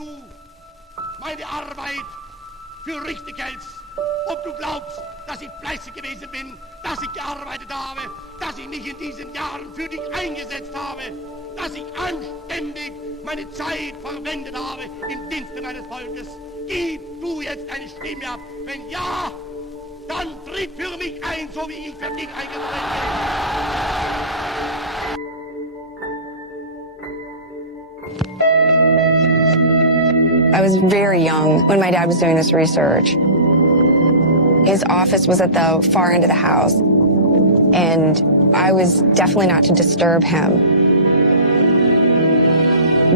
du meine Arbeit für richtig hältst, ob du glaubst, dass ich fleißig gewesen bin, dass ich gearbeitet habe, dass ich mich in diesen Jahren für dich eingesetzt habe, dass ich anständig meine Zeit verwendet habe im Dienste meines Volkes. Gib du jetzt eine Stimme ab. Wenn ja, dann tritt für mich ein, so wie ich für dich eingetreten bin. I was very young when my dad was doing this research. His office was at the far end of the house, and I was definitely not to disturb him.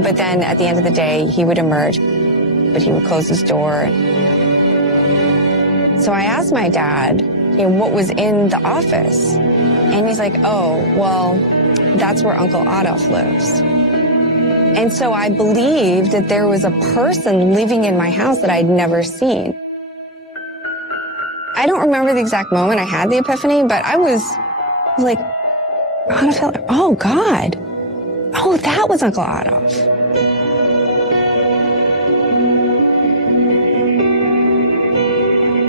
But then at the end of the day, he would emerge, but he would close his door. So I asked my dad, what was in the office? And he's like, oh, well, that's where Uncle Adolf lives. And so I believed that there was a person living in my house that I'd never seen. I don't remember the exact moment I had the epiphany, but I was like, Adolf Hitler, oh God. Oh, that was Uncle Adolf.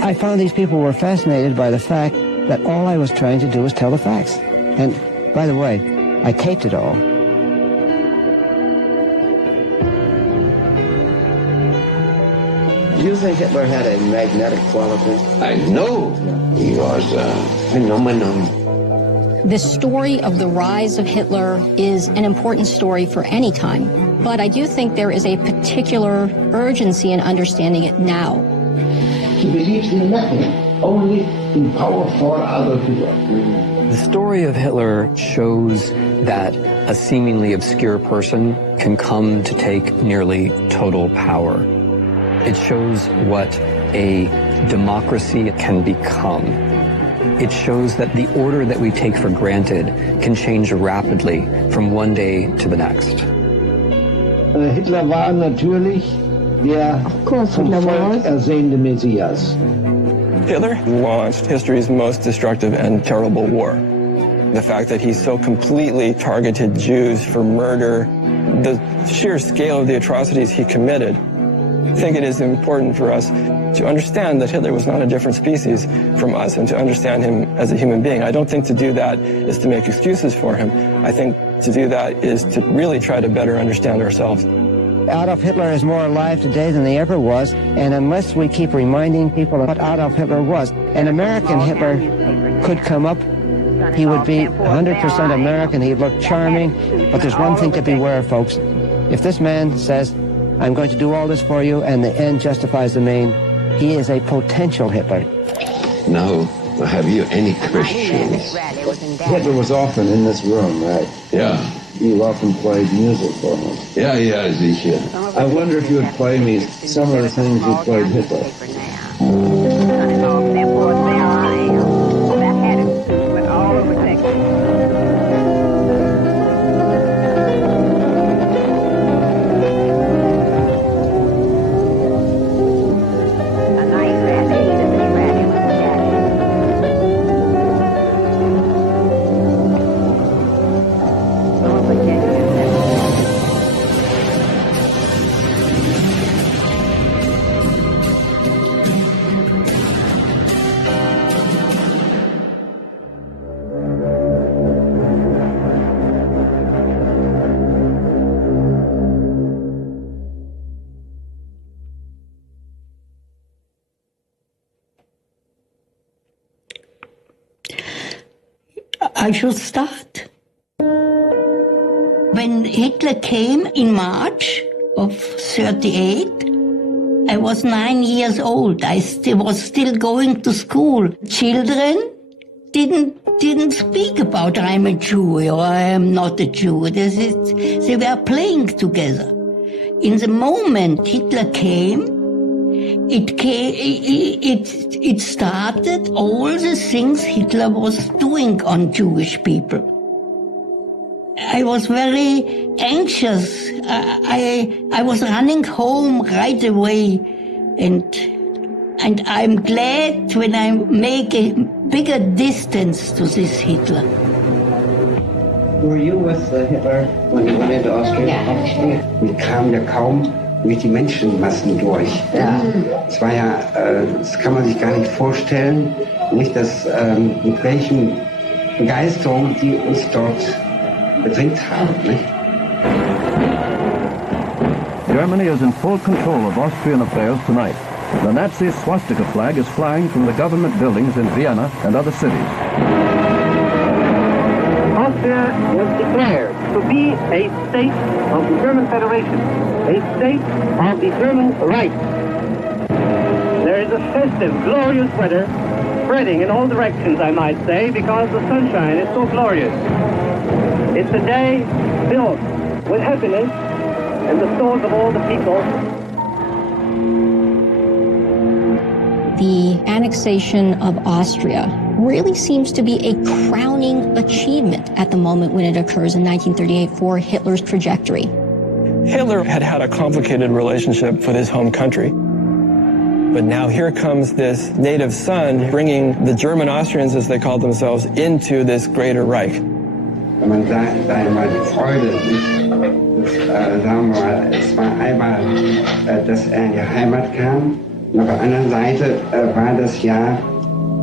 I found these people were fascinated by the fact that all I was trying to do was tell the facts. And by the way, I taped it all. Do you think Hitler had a magnetic quality? I know he was a phenomenon. The story of the rise of Hitler is an important story for any time, but I do think there is a particular urgency in understanding it now. He believes in nothing, only in power for other people. The story of Hitler shows that a seemingly obscure person can come to take nearly total power. It shows what a democracy can become. It shows that the order that we take for granted can change rapidly from one day to the next. Hitler war natürlich der vom Volk ersehnte Messias. Hitler launched history's most destructive and terrible war. The fact that he so completely targeted Jews for murder, the sheer scale of the atrocities he committed. I think it is important for us to understand that Hitler was not a different species from us and to understand him as a human being. I don't think to do that is to make excuses for him. I think to do that is to really try to better understand ourselves. Adolf Hitler is more alive today than he ever was, and unless we keep reminding people of what Adolf Hitler was, an American Hitler could come up. He would be 100% American. He'd look charming. But there's one thing to beware, folks. If this man says, I'm going to do all this for you, and the end justifies the mean, he is a potential Hitler. Now, have you any questions? Hitler was often in this room, right? Yeah. You often played music for him. Yeah, sicher. I wonder if you would play me some of the things you played Hitler. I should start. When Hitler came in March of 38, I was 9 years old. I was still going to school. Children didn't speak about I'm a Jew or I am not a Jew. They were playing together. In the moment Hitler came, it started all the things Hitler was doing on Jewish people. I was very anxious. I was running home right away, and I'm glad when I make a bigger distance to this Hitler. Were you with Hitler when he went into Austria? Yeah. Wie kam der kaum durch die Menschenmassen durch. Ja. Es war ja, das kann man sich gar nicht vorstellen, nicht, dass, mit welchen Begeisterung die uns dort bedrängt haben. Nicht? Germany is in full control of Austrian affairs tonight. The Nazi swastika flag is flying from the government buildings in Vienna and other cities. Austria was declared to be a state of the German Federation, a state of the German Reich. There is a festive, glorious weather spreading in all directions, I might say, because the sunshine is so glorious. It's a day filled with happiness in the souls of all the people. The annexation of Austria really seems to be a crowning achievement at the moment when it occurs in 1938 for Hitler's trajectory. Hitler had had a complicated relationship with his home country. But now here comes this native son bringing the German Austrians, as they called themselves, into this greater Reich. Wenn man da einmal die Freude, sagen wir mal, es war einmal, dass er in die Heimat kam, und auf der anderen Seite war das ja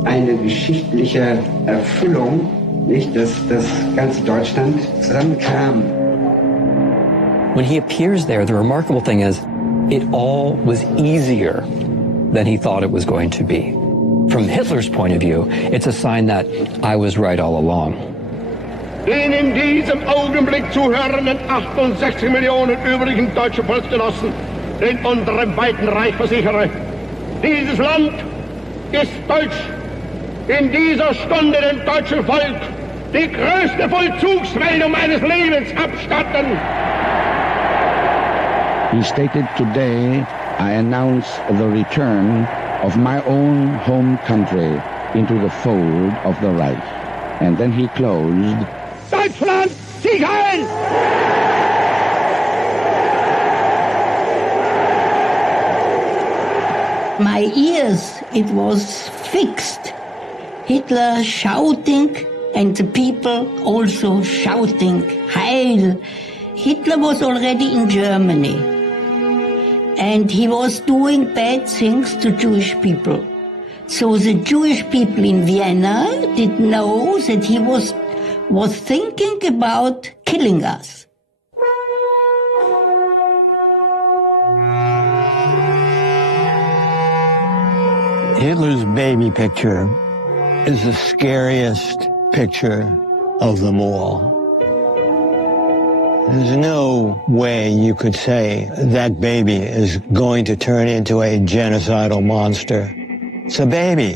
eine geschichtliche Erfüllung, nicht, dass das ganze Deutschland zusammenkam. When he appears there, the remarkable thing is, it all was easier than he thought it was going to be. From Hitler's point of view, it's a sign that I was right all along. Den in diesem Augenblick zuhörenden 68 Millionen übrigen deutschen Volksgenossen, den unserem weiten Reich versichere, dieses Land ist deutsch. In dieser Stunde dem deutschen Volk die größte Vollzugsmeldung meines Lebens abstatten. He stated, today I announce the return of my own home country into the fold of the Reich. And then he closed, Deutschland, Sieg heil! My ears, it was fixed. Hitler shouting and the people also shouting, Heil! Hitler was already in Germany and he was doing bad things to Jewish people. So the Jewish people in Vienna did know that he was thinking about killing us. Hitler's baby picture is the scariest picture of them all. There's no way you could say that baby is going to turn into a genocidal monster. It's a baby.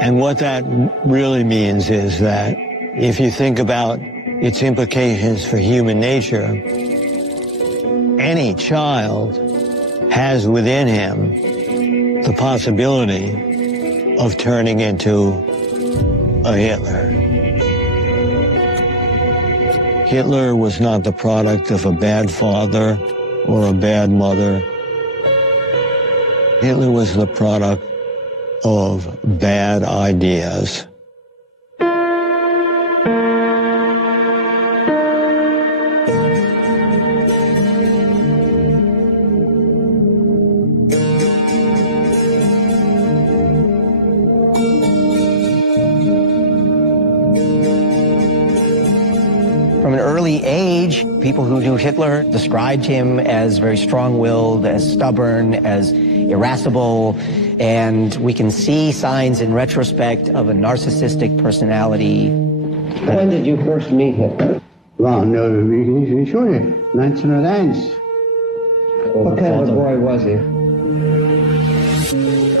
And what that really means is that if you think about its implications for human nature, any child has within him the possibility of turning into a Hitler. Hitler was not the product of a bad father or a bad mother. Hitler was the product of bad ideas. From an early age, people who knew Hitler described him as very strong-willed, as stubborn, as irascible, and we can see signs in retrospect of a narcissistic personality. When did you first meet Hitler? Well, no, sure, 1901. What kind of a boy was he?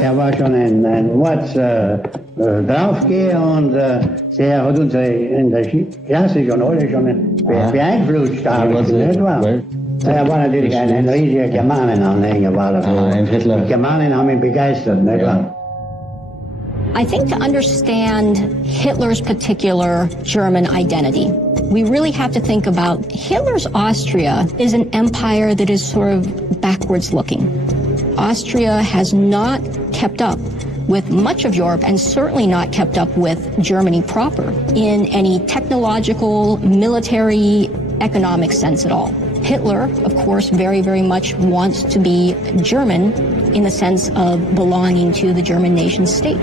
War schon ein Wort draufgehen und er hat uns in der Klasse schon alle schon beeinflusst, nicht wahr? Er war natürlich ein riesiger Germanenanhänger, war er. Die Germanen haben ihn begeistert, nicht wahr? I think to understand Hitler's particular German identity, we really have to think about Hitler's Austria is an empire that is sort of backwards looking. Austria has not kept up with much of Europe and certainly not kept up with Germany proper in any technological, military, economic sense at all. Hitler, of course, very, very much wants to be German in the sense of belonging to the German nation state.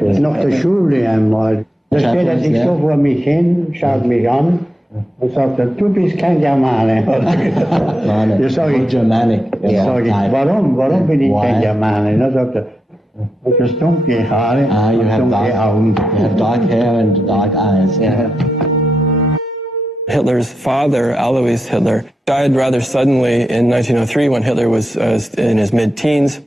Nach der Schule einmal, da stellt er sich so vor mich hin, schaut mich an und sagt, du bist kein Germane. Da sage ich, warum bin ich kein Germane? Da sagt er, du hast dunkle Haare und dunkle Augen. You have dark hair and dark eyes. Yeah. Hitler's father, Alois Hitler, died rather suddenly in 1903 when Hitler was in his mid-teens.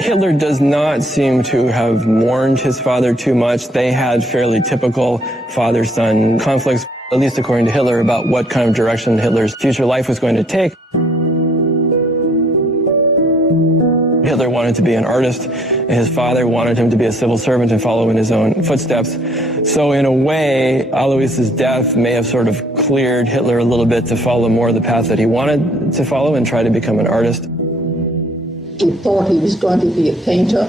Hitler does not seem to have mourned his father too much. They had fairly typical father-son conflicts, at least according to Hitler, about what kind of direction Hitler's future life was going to take. Hitler wanted to be an artist, and his father wanted him to be a civil servant and follow in his own footsteps. So in a way, Alois's death may have sort of cleared Hitler a little bit to follow more the path that he wanted to follow and try to become an artist. He thought he was going to be a painter.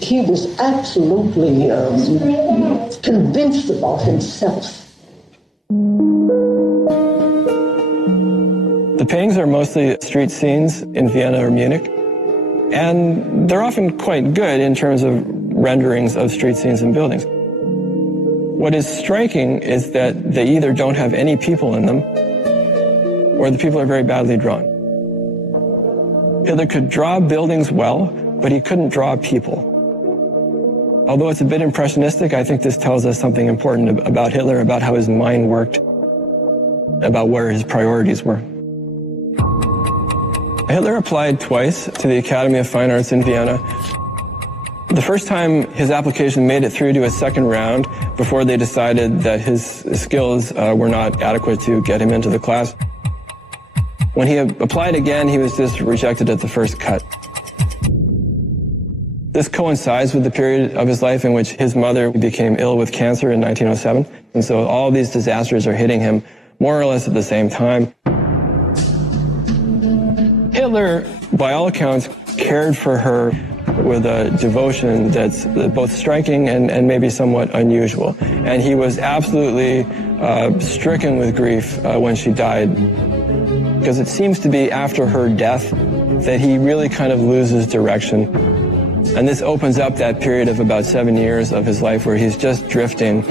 He was absolutely convinced about himself. The paintings are mostly street scenes in Vienna or Munich. And they're often quite good in terms of renderings of street scenes and buildings. What is striking is that they either don't have any people in them, or the people are very badly drawn. Hitler could draw buildings well, but he couldn't draw people. Although it's a bit impressionistic, I think this tells us something important about Hitler, about how his mind worked, about where his priorities were. Hitler applied twice to the Academy of Fine Arts in Vienna. The first time his application made it through to a second round before they decided that his skills were not adequate to get him into the class. When he applied again, he was just rejected at the first cut. This coincides with the period of his life in which his mother became ill with cancer in 1907. And so all these disasters are hitting him more or less at the same time. Hitler, by all accounts, cared for her with a devotion that's both striking and maybe somewhat unusual. And he was absolutely stricken with grief when she died, because it seems to be after her death that he really kind of loses direction. And this opens up that period of about 7 years of his life where he's just drifting.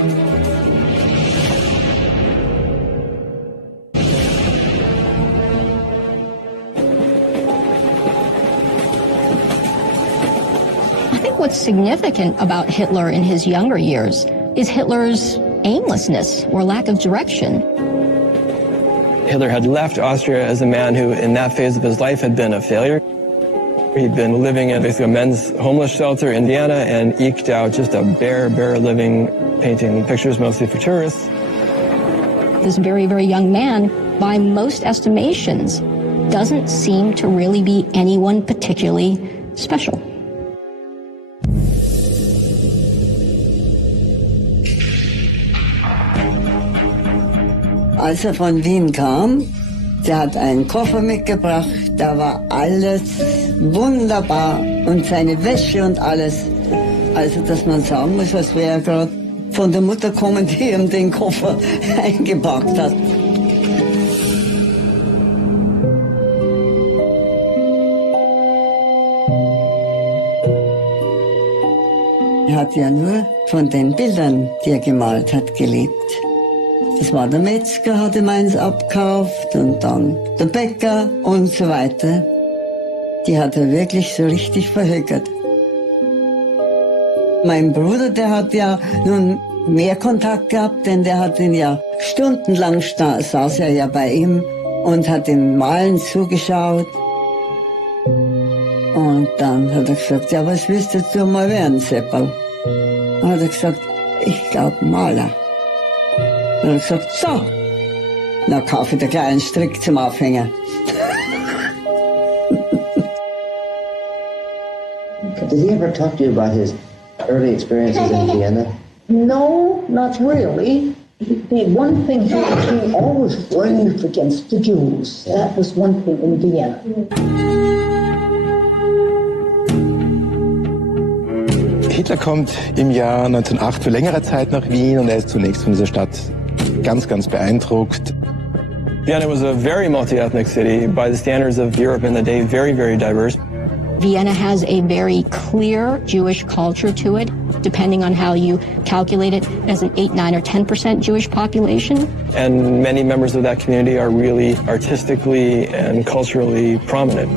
What's significant about Hitler in his younger years is Hitler's aimlessness or lack of direction. Hitler had left Austria as a man who, in that phase of his life, had been a failure. He'd been living in basically a men's homeless shelter in Vienna and eked out just a bare living, painting pictures mostly for tourists. This very, very young man, by most estimations, doesn't seem to really be anyone particularly special. Als von Wien kam, der hat einen Koffer mitgebracht, da war alles wunderbar und seine Wäsche und alles. Also, dass man sagen muss, als wäre er gerade von der Mutter kommen, die ihm den Koffer eingepackt hat. Er hat ja nur von den Bildern, die er gemalt hat, gelebt. Das war der Metzger, hat ihm eins abgekauft und dann der Bäcker und so weiter. Die hat er wirklich so richtig verhökert. Mein Bruder, der hat ja nun mehr Kontakt gehabt, denn der hat ihn ja stundenlang saß er ja bei ihm und hat ihm Malen zugeschaut. Und dann hat er gesagt, ja, was willst du mal werden, Seppel? Und hat er gesagt, ich glaube Maler. Und er hat gesagt, so, dann kaufe ich dir gleich einen Strick zum Aufhängen. Did he ever talk to you about his early experiences in Vienna? No, not really. The one thing he always raved against the Jews. That was one thing in Vienna. Hitler kommt im Jahr 1908 für längere Zeit nach Wien und er ist zunächst von dieser Stadt ganz beeindruckt. Vienna was a very multi-ethnic city by the standards of Europe in the day, very, very diverse. Vienna has a very clear Jewish culture to it, depending on how you calculate it, as an 8, 9, or 10% Jewish population. And many members of that community are really artistically and culturally prominent.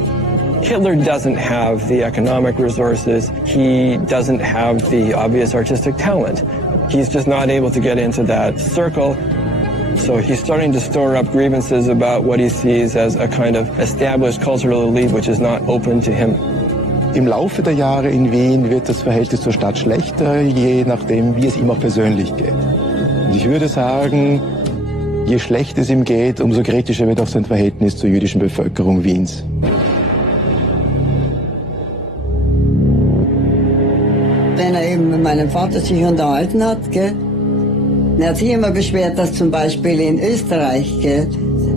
Hitler doesn't have the economic resources. He doesn't have the obvious artistic talent. He's just not able to get into that circle. So he's starting to store up grievances about what he sees as a kind of established cultural elite which is not open to him. Im Laufe der Jahre in Wien wird das Verhältnis zur Stadt schlechter, je nachdem, wie es ihm auch persönlich geht. Und ich würde sagen, je schlecht es ihm geht, umso kritischer wird auch sein Verhältnis zur jüdischen Bevölkerung Wiens. Wenn er eben mit meinem Vater sich unterhalten hat, gell? Er hat sich immer beschwert, dass zum Beispiel in Österreich, gell,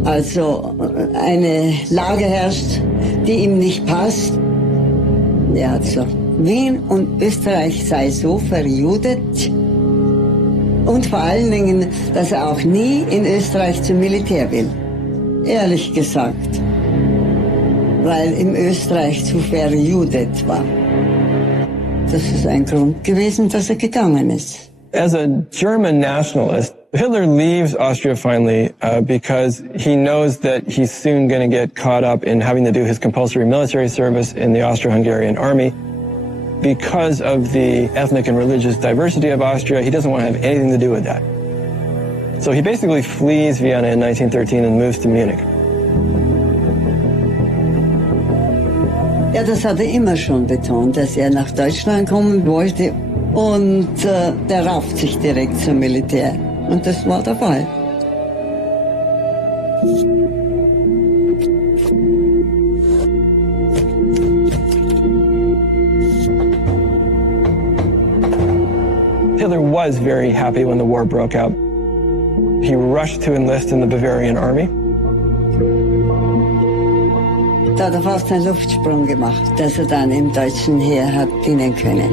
also eine Lage herrscht, die ihm nicht passt. Er hat gesagt, Wien und Österreich sei so verjudet und vor allen Dingen, dass er auch nie in Österreich zum Militär will. Ehrlich gesagt, weil in Österreich zu verjudet war. Das ist ein Grund gewesen, dass er gegangen ist. As a German nationalist, Hitler leaves Austria finally because he knows that he's soon going to get caught up in having to do his compulsory military service in the Austro-Hungarian army. Because of the ethnic and religious diversity of Austria, he doesn't want to have anything to do with that. So he basically flees Vienna in 1913 and moves to Munich. Ja, das hat er immer schon betont, dass er nach Deutschland kommen wollte. Und der rafft sich direkt zum Militär. Und das war der Fall. Hitler was very happy when the war broke out. He rushed to enlist in the Bavarian army. Da hat er fast einen Luftsprung gemacht, dass er dann im deutschen Heer hat dienen können.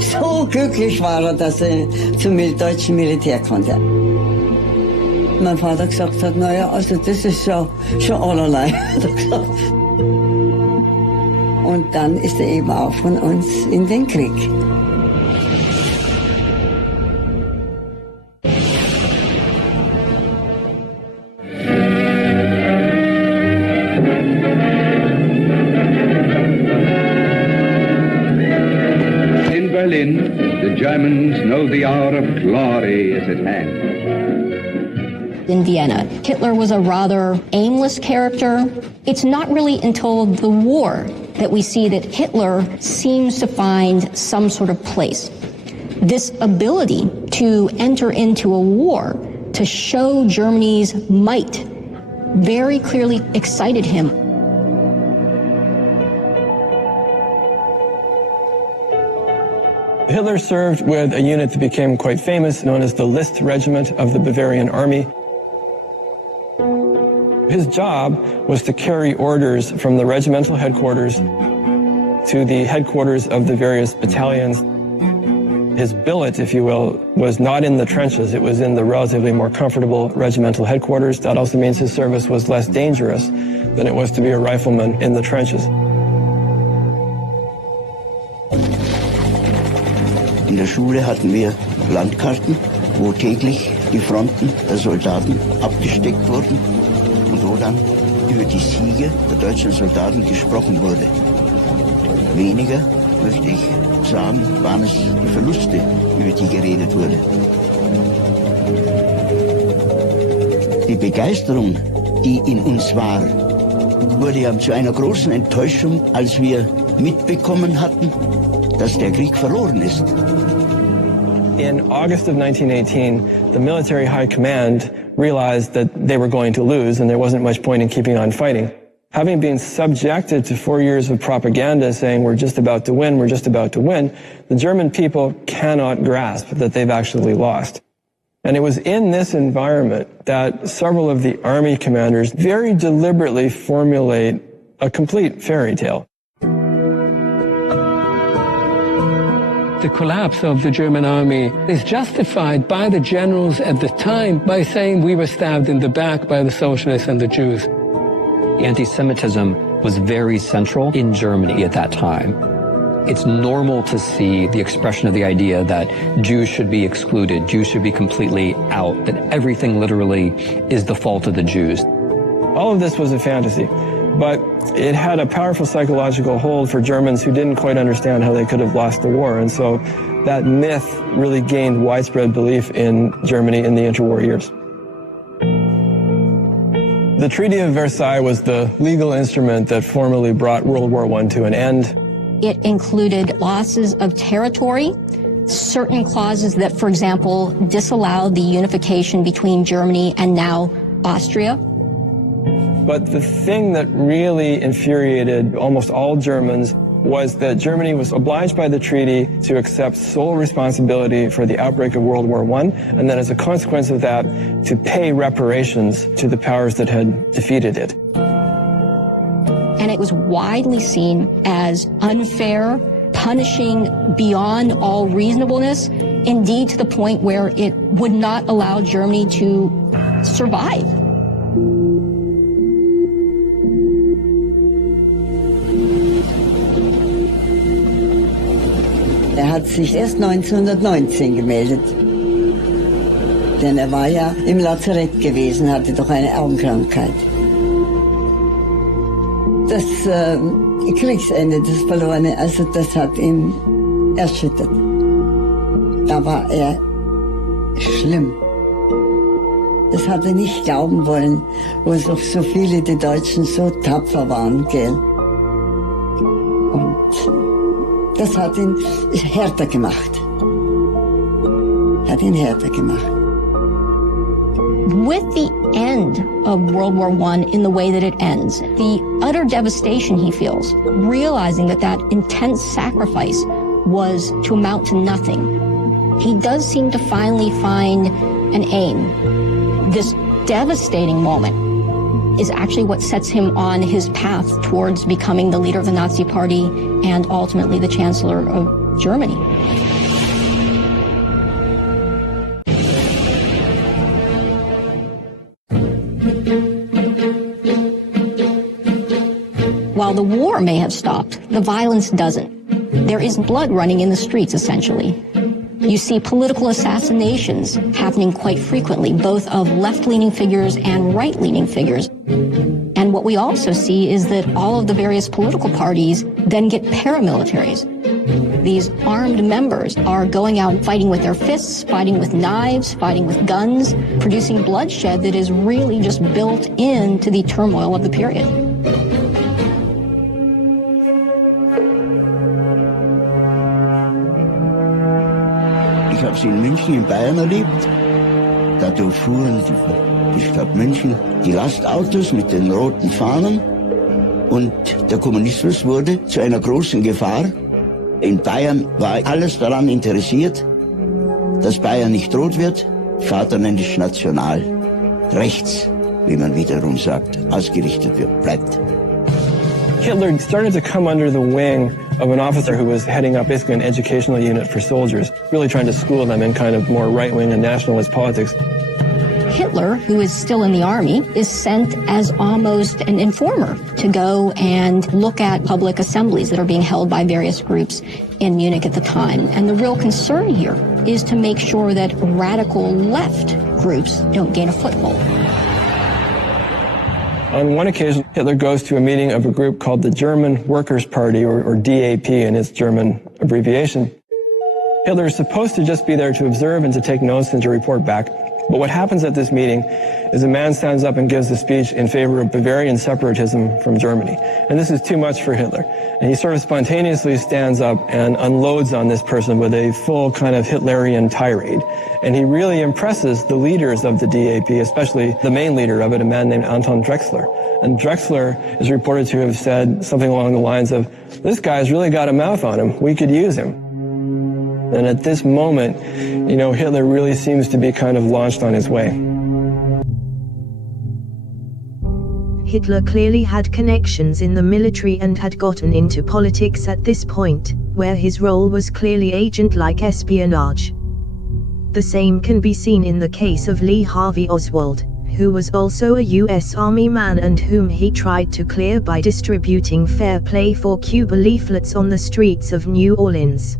So glücklich war er, dass er zum deutschen Militär konnte. Mein Vater gesagt hat, naja, also das ist schon allerlei. Und dann ist er eben auch von uns in den Krieg. The Germans know the hour of glory is at hand. In Vienna, Hitler was a rather aimless character. It's not really until the war that we see that Hitler seems to find some sort of place. This ability to enter into a war, to show Germany's might, very clearly excited him. Hitler served with a unit that became quite famous, known as the List Regiment of the Bavarian Army. His job was to carry orders from the regimental headquarters to the headquarters of the various battalions. His billet, if you will, was not in the trenches. It was in the relatively more comfortable regimental headquarters. That also means his service was less dangerous than it was to be a rifleman in the trenches. In der Schule hatten wir Landkarten, wo täglich die Fronten der Soldaten abgesteckt wurden und wo dann über die Siege der deutschen Soldaten gesprochen wurde. Weniger, möchte ich sagen, waren es die Verluste, über die geredet wurde. Die Begeisterung, die in uns war, wurde ja zu einer großen Enttäuschung, als wir mitbekommen hatten, dass der Krieg verloren ist. In August of 1918, the military high command realized that they were going to lose and there wasn't much point in keeping on fighting. Having been subjected to 4 years of propaganda saying we're just about to win, the German people cannot grasp that they've actually lost. And it was in this environment that several of the army commanders very deliberately formulate a complete fairy tale. The collapse of the German army is justified by the generals at the time by saying we were stabbed in the back by the socialists and the Jews. Anti-Semitism was very central in Germany at that time. It's normal to see the expression of the idea that Jews should be excluded, Jews should be completely out, that everything literally is the fault of the Jews. All of this was a fantasy, but it had a powerful psychological hold for Germans who didn't quite understand how they could have lost the war. And so that myth really gained widespread belief in Germany in the interwar years. The Treaty of Versailles was the legal instrument that formally brought World War I to an end. It included losses of territory, certain clauses that, for example, disallowed the unification between Germany and now Austria. But the thing that really infuriated almost all Germans was that Germany was obliged by the treaty to accept sole responsibility for the outbreak of World War I, and then as a consequence of that, to pay reparations to the powers that had defeated it. And it was widely seen as unfair, punishing beyond all reasonableness, indeed to the point where it would not allow Germany to survive. Hat sich erst 1919 gemeldet. Denn war ja im Lazarett gewesen, hatte doch eine Augenkrankheit. Das Kriegsende, das Verlorene, also das hat ihn erschüttert. Da war schlimm. Das hat er nicht glauben wollen, wo so viele die Deutschen so tapfer waren, gell. Das hat ihn härter gemacht. With the end of World War I in the way that it ends, the utter devastation he feels, realizing that that intense sacrifice was to amount to nothing, he does seem to finally find an aim. This devastating moment is actually what sets him on his path towards becoming the leader of the Nazi Party and ultimately the Chancellor of Germany. While the war may have stopped, the violence doesn't. There is blood running in the streets, essentially. You see political assassinations happening quite frequently, both of left-leaning figures and right-leaning figures. And what we also see is that all of the various political parties then get paramilitaries. These armed members are going out and fighting with their fists, fighting with knives, fighting with guns, producing bloodshed that is really just built into the turmoil of the period. Ich habe sie in München, in Bayern erlebt. Da fuhren die Stadt München die Lastautos mit den roten Fahnen und der Kommunismus wurde zu einer großen Gefahr. In Bayern war alles daran interessiert, dass Bayern nicht rot wird, vaterländisch national, rechts, wie man wiederum sagt, ausgerichtet wird, bleibt. Hitler started to come under the wing of an officer who was heading up basically an educational unit for soldiers, really trying to school them in kind of more right-wing and nationalist politics. Hitler, who is still in the army, is sent as almost an informer to go and look at public assemblies that are being held by various groups in Munich at the time. And the real concern here is to make sure that radical left groups don't gain a foothold. On one occasion, Hitler goes to a meeting of a group called the German Workers' Party, or DAP in its German abbreviation. Hitler is supposed to just be there to observe and to take notes and to report back. But what happens at this meeting is a man stands up and gives a speech in favor of Bavarian separatism from Germany. And this is too much for Hitler. And he sort of spontaneously stands up and unloads on this person with a full kind of Hitlerian tirade. And he really impresses the leaders of the DAP, especially the main leader of it, a man named Anton Drexler. And Drexler is reported to have said something along the lines of, "This guy's really got a mouth on him. We could use him." And at this moment, you know, Hitler really seems to be kind of launched on his way. Hitler clearly had connections in the military and had gotten into politics at this point, where his role was clearly agent-like espionage. The same can be seen in the case of Lee Harvey Oswald, who was also a U.S. Army man and whom he tried to clear by distributing Fair Play for Cuba leaflets on the streets of New Orleans.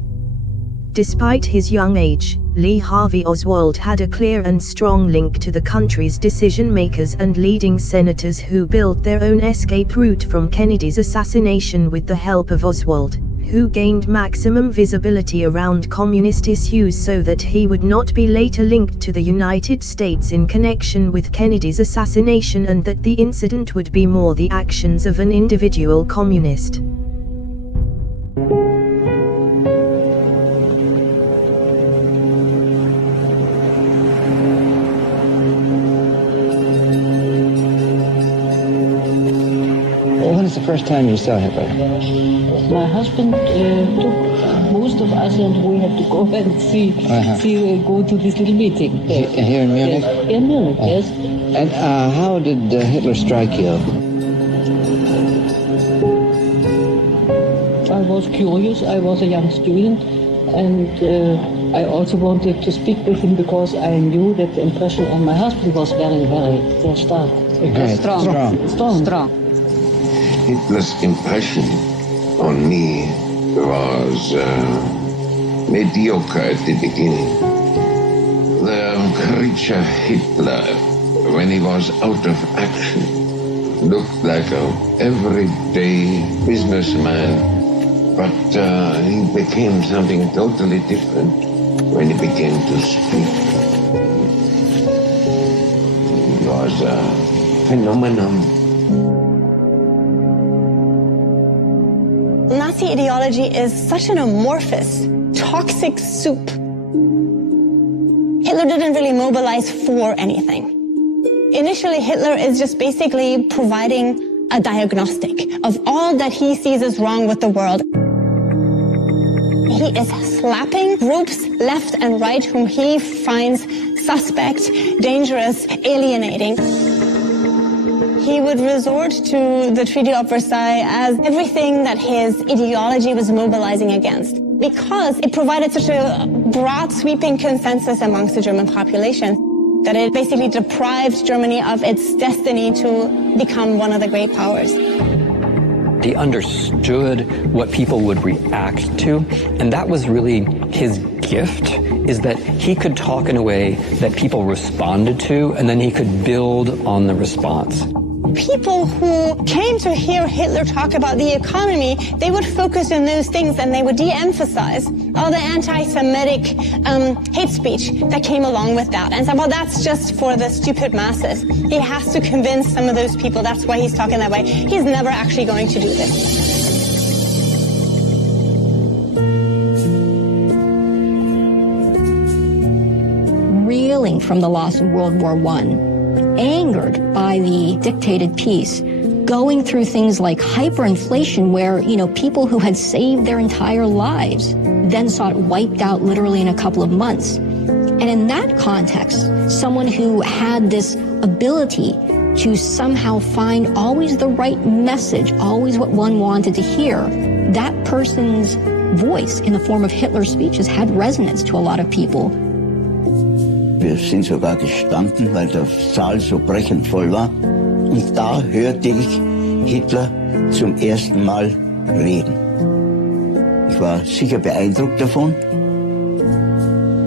Despite his young age, Lee Harvey Oswald had a clear and strong link to the country's decision-makers and leading senators who built their own escape route from Kennedy's assassination with the help of Oswald, who gained maximum visibility around communist issues so that he would not be later linked to the United States in connection with Kennedy's assassination and that the incident would be more the actions of an individual communist. When was the first time you saw Hitler? My husband took most of us, and we had to go and go to this little meeting. Here in Munich? Yes. In Munich, yes. And how did Hitler strike you? I was curious. I was a young student, and I also wanted to speak with him because I knew that the impression on my husband was very, very stark. Strong. Hitler's impression on me was mediocre at the beginning. The creature Hitler, when he was out of action, looked like an everyday businessman, but he became something totally different when he began to speak. He was a phenomenon. Nazi ideology is such an amorphous, toxic soup. Hitler didn't really mobilize for anything. Initially, Hitler is just basically providing a diagnostic of all that he sees as wrong with the world. He is slapping groups left and right whom he finds suspect, dangerous, alienating. He would resort to the Treaty of Versailles as everything that his ideology was mobilizing against, because it provided such a broad, sweeping consensus amongst the German population that it basically deprived Germany of its destiny to become one of the great powers. He understood what people would react to, and that was really his gift, is that he could talk in a way that people responded to, and then he could build on the response. People who came to hear Hitler talk about the economy, they would focus on those things and they would de-emphasize all the anti-Semitic hate speech that came along with that. And so, well, that's just for the stupid masses. He has to convince some of those people. That's why he's talking that way. He's never actually going to do this. Reeling from the loss of World War I, angered by the dictated peace, going through things like hyperinflation where, people who had saved their entire lives then saw it wiped out literally in a couple of months. And in that context, someone who had this ability to somehow find always the right message, always what one wanted to hear, that person's voice in the form of Hitler's speeches had resonance to a lot of people. Wir sind sogar gestanden, weil der Saal so brechend voll war. Und da hörte ich Hitler zum ersten Mal reden. Ich war sicher beeindruckt davon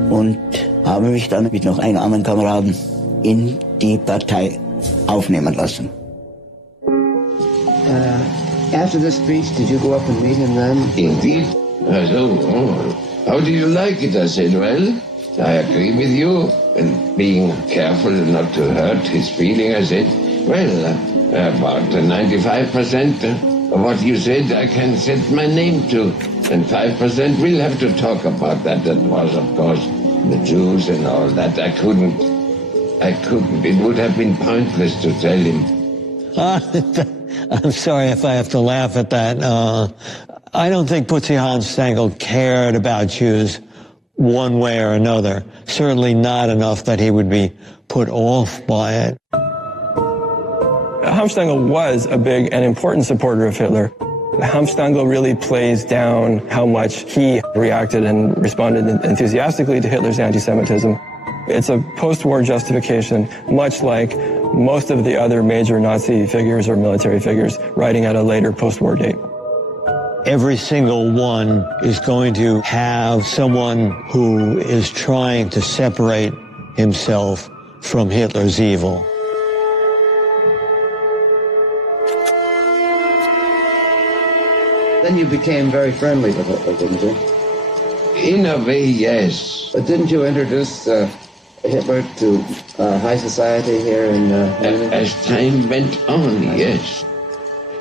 und habe mich dann mit noch einem anderen Kameraden in die Partei aufnehmen lassen. After the speech, did you go up and meet him then? Indeed. I said, oh, how do you like it? I said, well, I agree with you. And being careful not to hurt his feeling, I said, well, about 95% of what you said I can set my name to. And 5% we'll have to talk about that. That was, of course, the Jews and all that. I couldn't. It would have been pointless to tell him. I'm sorry if I have to laugh at that. I don't think Putzi Hans Stengel cared about Jews one way or another. Certainly not enough that he would be put off by it. Hans Stengel was a big and important supporter of Hitler. Hanfstaengl really plays down how much he reacted and responded enthusiastically to Hitler's anti-Semitism. It's a post-war justification, much like most of the other major Nazi figures or military figures writing at a later post-war date. Every single one is going to have someone who is trying to separate himself from Hitler's evil. Then you became very friendly with Hitler, didn't you? In a way, yes. But didn't you introduce Hitler to high society here in Munich? As time went on, yes.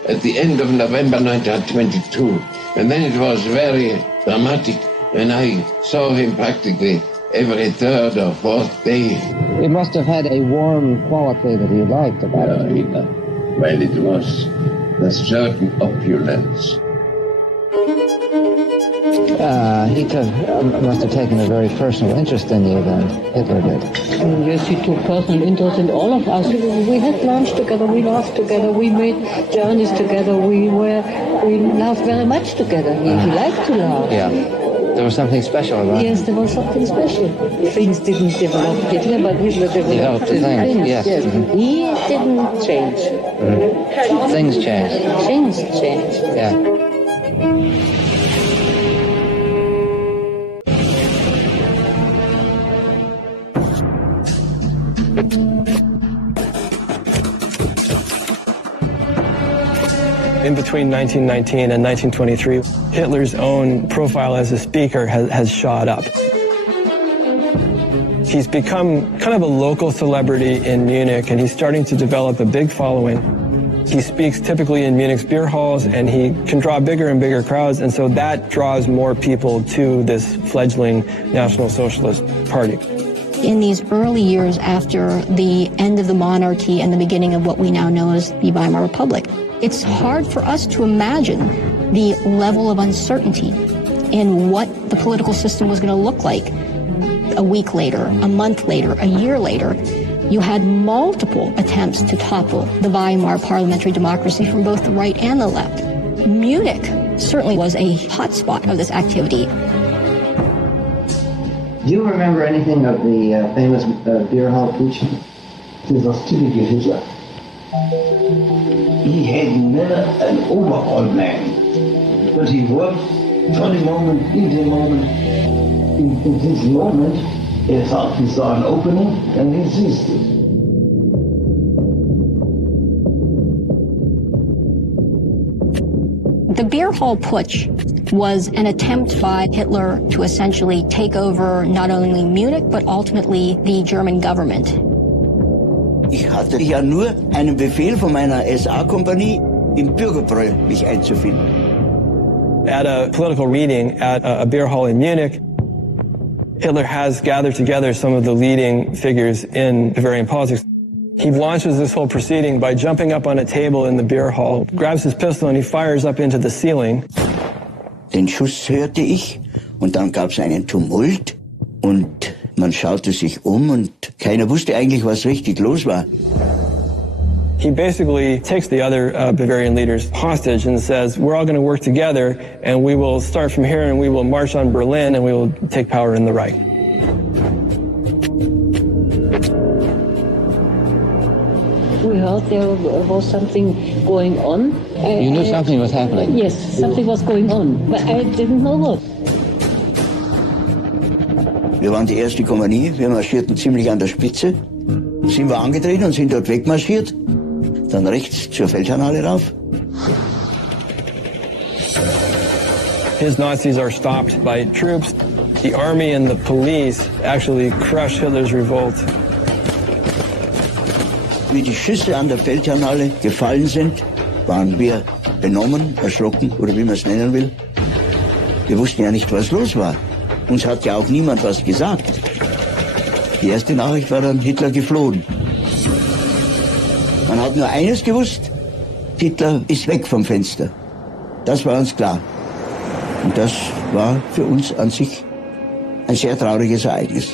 At the end of November 1922. And then it was very dramatic. And I saw him practically every third or fourth day. It must have had a warm quality that you liked about it. Well, it was a certain opulence. He must have taken a very personal interest in you then, Hitler did. Yes, he took personal interest in all of us. We had lunch together, we laughed together, we made journeys together, we laughed very much together. He liked to laugh. Yeah. There was something special about it. Yes, there was something special. Things didn't develop Hitler, but Hitler developed things. Yes. Mm-hmm. He didn't change. Mm-hmm. Things changed. Things changed. Yeah. In between 1919 and 1923, Hitler's own profile as a speaker has shot up. He's become kind of a local celebrity in Munich, and he's starting to develop a big following. He speaks typically in Munich's beer halls, and he can draw bigger and bigger crowds, and so that draws more people to this fledgling National Socialist Party. In these early years after the end of the monarchy and the beginning of what we now know as the Weimar Republic, it's hard for us to imagine the level of uncertainty in what the political system was going to look like a week later, a month later, a year later. You had multiple attempts to topple the Weimar parliamentary democracy from both the right and the left. Munich certainly was a hotspot of this activity. Do you remember anything of the famous beer hall putsch? This was typical Hitler. He had never an overall man, but he worked for the moment, in the moment. In this moment, he thought he saw an opening and he seized it. The beer hall putsch was an attempt by Hitler to essentially take over not only Munich, but ultimately the German government. Ich hatte ja nur einen Befehl von meiner SA-Kompanie, im Bürgerbräu mich einzufinden. At a political meeting at a beer hall in Munich, Hitler has gathered together some of the leading figures in Bavarian politics. He launches this whole proceeding by jumping up on a table in the beer hall, grabs his pistol, and he fires up into the ceiling. Den Schuss hörte ich und dann gab es einen Tumult und man schaute sich und keiner wusste eigentlich, was richtig los war. He basically takes the other Bavarian leaders hostage and says, we're all going to work together and we will start from here and we will march on Berlin and we will take power in the Reich. We heard there was something going on. You knew something was happening? Yes, something was going on, but I didn't know what. Wir waren die erste Kompanie, wir marschierten ziemlich an der Spitze. Sind wir angetreten und sind dort wegmarschiert. Dann rechts zur Feldherrnhalle rauf. His Nazis are stopped by troops. The army and the police actually crush Hitler's revolt. Wie die Schüsse an der Feldherrnhalle gefallen sind, waren wir benommen, erschrocken oder wie man es nennen will. Wir wussten ja nicht, was los war. Uns hat ja auch niemand was gesagt. Die erste Nachricht war dann, Hitler geflohen. Man hat nur eines gewusst, Hitler ist weg vom Fenster. Das war uns klar. Und das war für uns an sich ein sehr trauriges Ereignis.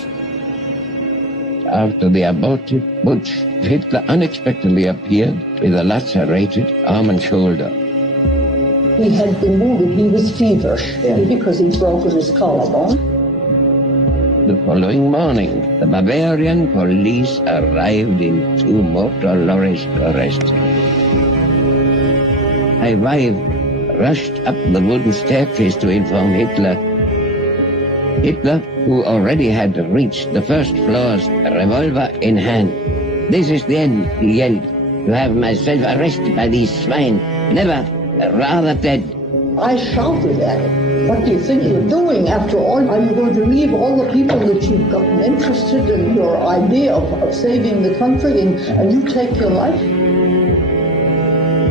After the aborted putsch, Hitler unexpectedly appeared with a lacerated arm and shoulder. He had been wounded. He was feverish because he'd broken his collarbone. The following morning, the Bavarian police arrived in 2 motor lorries to arrest him. My wife rushed up the wooden staircase to inform Hitler. Hitler, who already had reached the first floors, a revolver in hand. "This is the end," he yelled, "to have myself arrested by these swine. Never, rather dead." I shouted at him, "What do you think you're doing? After all, are you going to leave all the people that you've gotten interested in your idea of saving the country and you take your life?"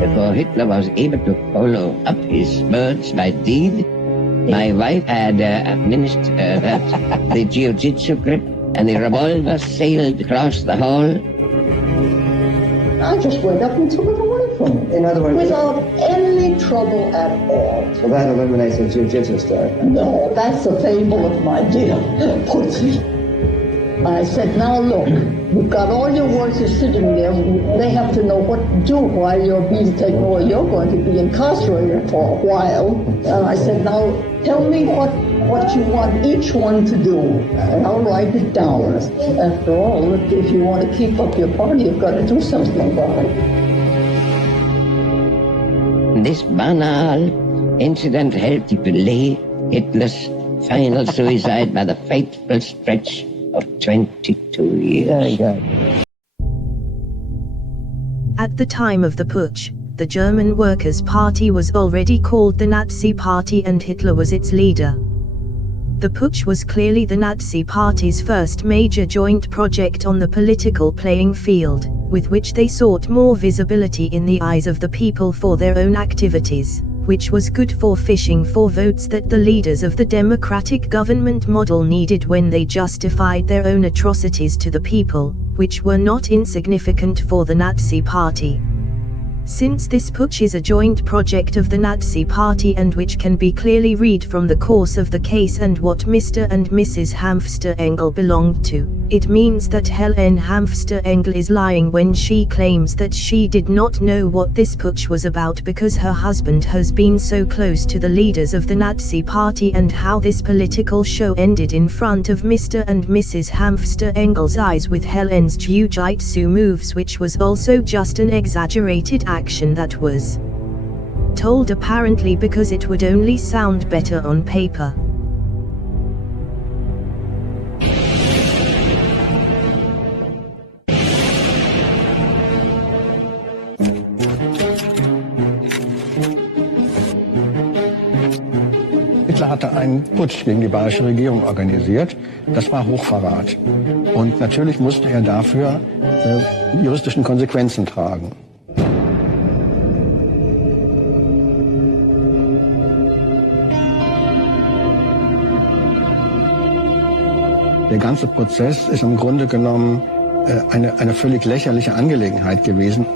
Before Hitler was able to follow up his words by deed, my wife had administered the jiu-jitsu grip, and the revolver sailed across the hall. I just went up and took it away from him. In other words, without any trouble at all. So that eliminates the jiu-jitsu stuff. No, that's a fable of my dear pussy. I said, "Now look, you've got all your workers sitting there. They have to know what to do while you're being taken away. You're going to be incarcerated for a while." And I said, "Now tell me what you want each one to do, and I'll write it down. After all, if you want to keep up your party, you've got to do something about it." This banal incident helped to delay Hitler's final suicide by the fateful stretch of 22 years. At the time of the putsch, the German Workers' Party was already called the Nazi Party and Hitler was its leader. The putsch was clearly the Nazi Party's first major joint project on the political playing field, with which they sought more visibility in the eyes of the people for their own activities, which was good for fishing for votes that the leaders of the democratic government model needed when they justified their own atrocities to the people, which were not insignificant for the Nazi Party. Since this putsch is a joint project of the Nazi Party and which can be clearly read from the course of the case and what Mr. and Mrs. Hanfstaengl belonged to, it means that Helen Hanfstaengl is lying when she claims that she did not know what this putsch was about because her husband has been so close to the leaders of the Nazi Party, and how this political show ended in front of Mr. and Mrs. Hanfstaengl's eyes with Helen's jiu-jitsu moves, which was also just an exaggerated action that was told apparently because it would only sound better on paper. Hitler hatte einen Putsch gegen die bayerische Regierung organisiert. Das war Hochverrat. Und natürlich musste er dafür juristischen Konsequenzen tragen. Der ganze Prozess ist im Grunde genommen eine völlig lächerliche Angelegenheit gewesen.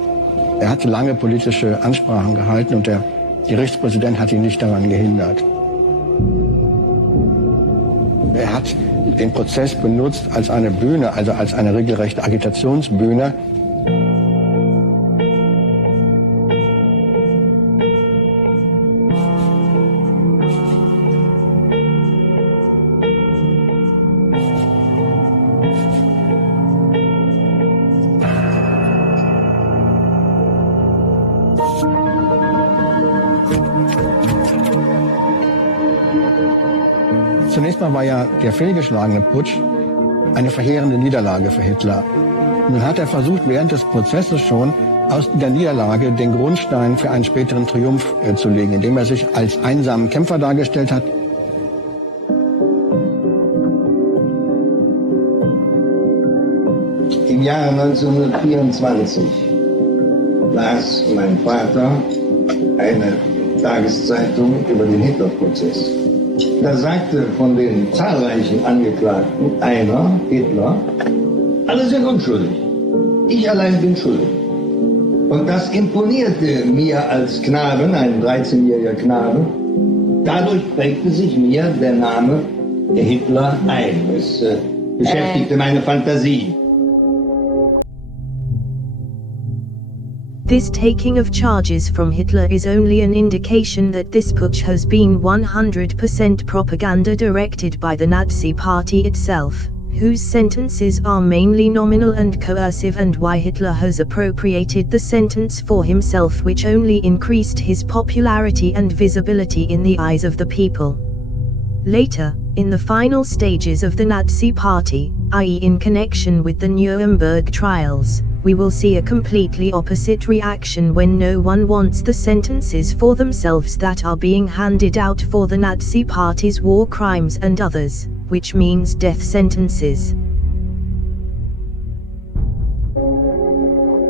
Er hatte lange politische Ansprachen gehalten und der Gerichtspräsident hat ihn nicht daran gehindert. Er hat den Prozess benutzt als eine Bühne, also als eine regelrechte Agitationsbühne. Zunächst mal war ja der fehlgeschlagene Putsch eine verheerende Niederlage für Hitler. Nun hat er versucht, während des Prozesses schon aus der Niederlage den Grundstein für einen späteren Triumph zu legen, indem er sich als einsamen Kämpfer dargestellt hat. Im Jahre 1924 las mein Vater eine Tageszeitung über den Hitlerprozess. Da sagte von den zahlreichen Angeklagten einer, Hitler, alle sind unschuldig. Ich allein bin schuldig. Und das imponierte mir als Knaben, ein 13-jähriger Knabe. Dadurch prägte sich mir der Name Hitler ein. Es beschäftigte meine Fantasie. This taking of charges from Hitler is only an indication that this putsch has been 100% propaganda directed by the Nazi Party itself, whose sentences are mainly nominal and coercive, and why Hitler has appropriated the sentence for himself, which only increased his popularity and visibility in the eyes of the people. Later, in the final stages of the Nazi Party, i.e. in connection with the Nuremberg trials, we will see a completely opposite reaction when no one wants the sentences for themselves that are being handed out for the Nazi Party's war crimes and others, which means death sentences.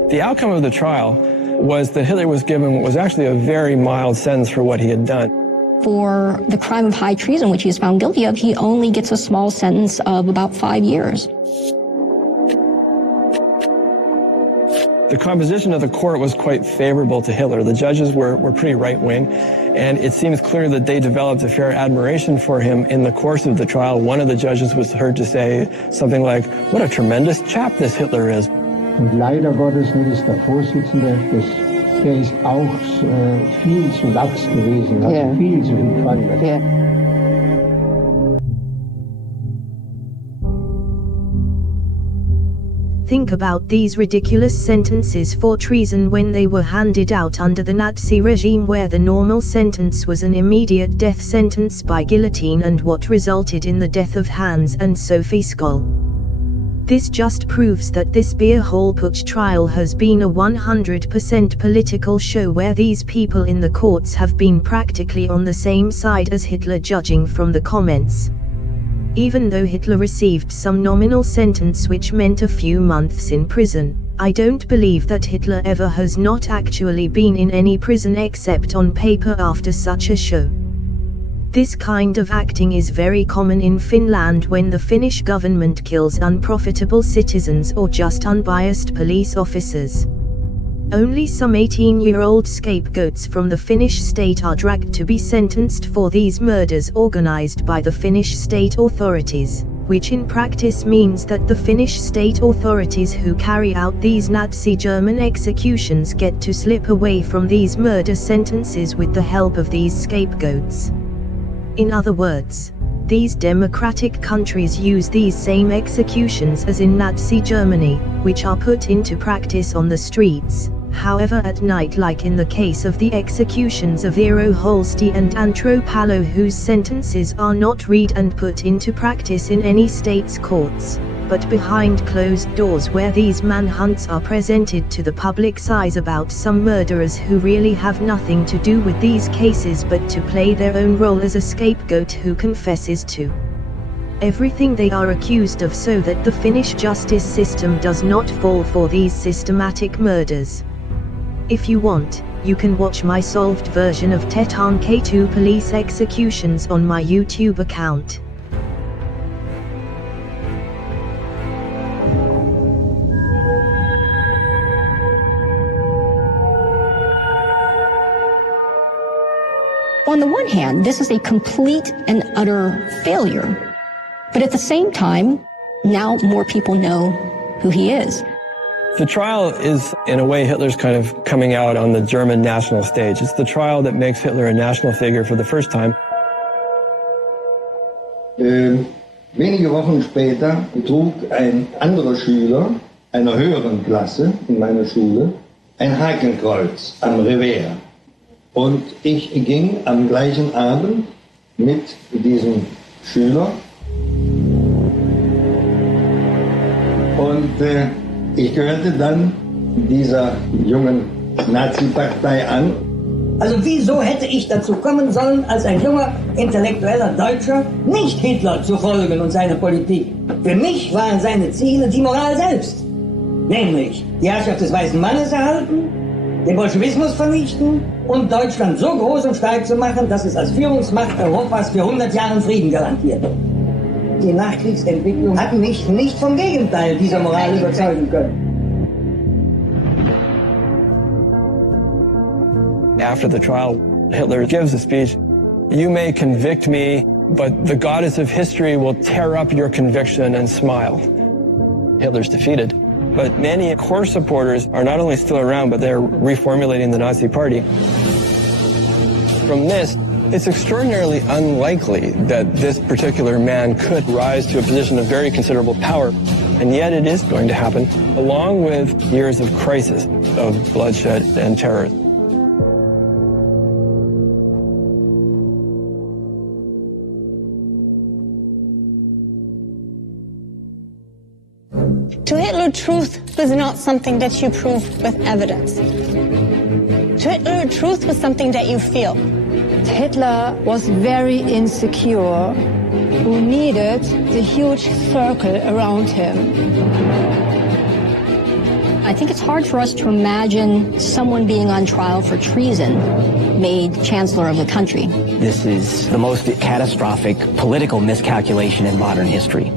The outcome of the trial was that Hitler was given what was actually a very mild sentence for what he had done. For the crime of high treason, which he was found guilty of, he only gets a small sentence of about 5 years. The composition of the court was quite favorable to Hitler. The judges were pretty right-wing, and it seems clear that they developed a fair admiration for him in the course of the trial. One of the judges was heard to say something like, "What a tremendous chap this Hitler is." Und leider Gottes nicht ist der Vorsitzende, der ist auch viel zu lax gewesen, hat viel zu viel gefallen. Think about these ridiculous sentences for treason when they were handed out under the Nazi regime, where the normal sentence was an immediate death sentence by guillotine, and what resulted in the death of Hans and Sophie Scholl. This just proves that this beer hall putsch trial has been a 100% political show, where these people in the courts have been practically on the same side as Hitler, judging from the comments. Even though Hitler received some nominal sentence which meant a few months in prison, I don't believe that Hitler ever has not actually been in any prison except on paper after such a show. This kind of acting is very common in Finland when the Finnish government kills unprofitable citizens or just unbiased police officers. Only some 18-year-old scapegoats from the Finnish state are dragged to be sentenced for these murders organized by the Finnish state authorities, which in practice means that the Finnish state authorities who carry out these Nazi German executions get to slip away from these murder sentences with the help of these scapegoats. In other words, these democratic countries use these same executions as in Nazi Germany, which are put into practice on the streets, however at night, like in the case of the executions of Eero Holsti and Antero Palo, whose sentences are not read and put into practice in any state's courts, but behind closed doors, where these manhunts are presented to the public's eyes about some murderers who really have nothing to do with these cases but to play their own role as a scapegoat who confesses to everything they are accused of, so that the Finnish justice system does not fall for these systematic murders. If you want, you can watch my solved version of Teton K2 police executions on my YouTube account. On the one hand, this is a complete and utter failure. But at the same time, now more people know who he is. The trial is, in a way, Hitler's kind of coming out on the German national stage. It's the trial that makes Hitler a national figure for the first time. Wenige Wochen später trug ein anderer Schüler einer höheren Klasse in meiner Schule ein Hakenkreuz am Revers. Und ich ging am gleichen Abend mit diesem Schüler und ich gehörte dann dieser jungen Nazi-Partei an. Also wieso hätte ich dazu kommen sollen, als ein junger, intellektueller Deutscher, nicht Hitler zu folgen und seine Politik? Für mich waren seine Ziele die Moral selbst. Nämlich die Herrschaft des weißen Mannes erhalten, den Bolschewismus vernichten und Deutschland so groß und stark zu machen, dass es als Führungsmacht Europas für 100 Jahre Frieden garantiert. Die Nachkriegsentwicklung hat mich nicht vom Gegenteil dieser Moral überzeugen können. After the trial, Hitler gives a speech. "You may convict me, but the goddess of history will tear up your conviction and smile." Hitler's defeated. But many core supporters are not only still around, but they're reformulating the Nazi Party. From this, it's extraordinarily unlikely that this particular man could rise to a position of very considerable power. And yet it is going to happen, along with years of crisis, of bloodshed and terror. To Hitler, truth was not something that you prove with evidence. To Hitler, truth was something that you feel. Hitler was very insecure, who needed the huge circle around him. I think it's hard for us to imagine someone being on trial for treason made Chancellor of the country. This is the most catastrophic political miscalculation in modern history.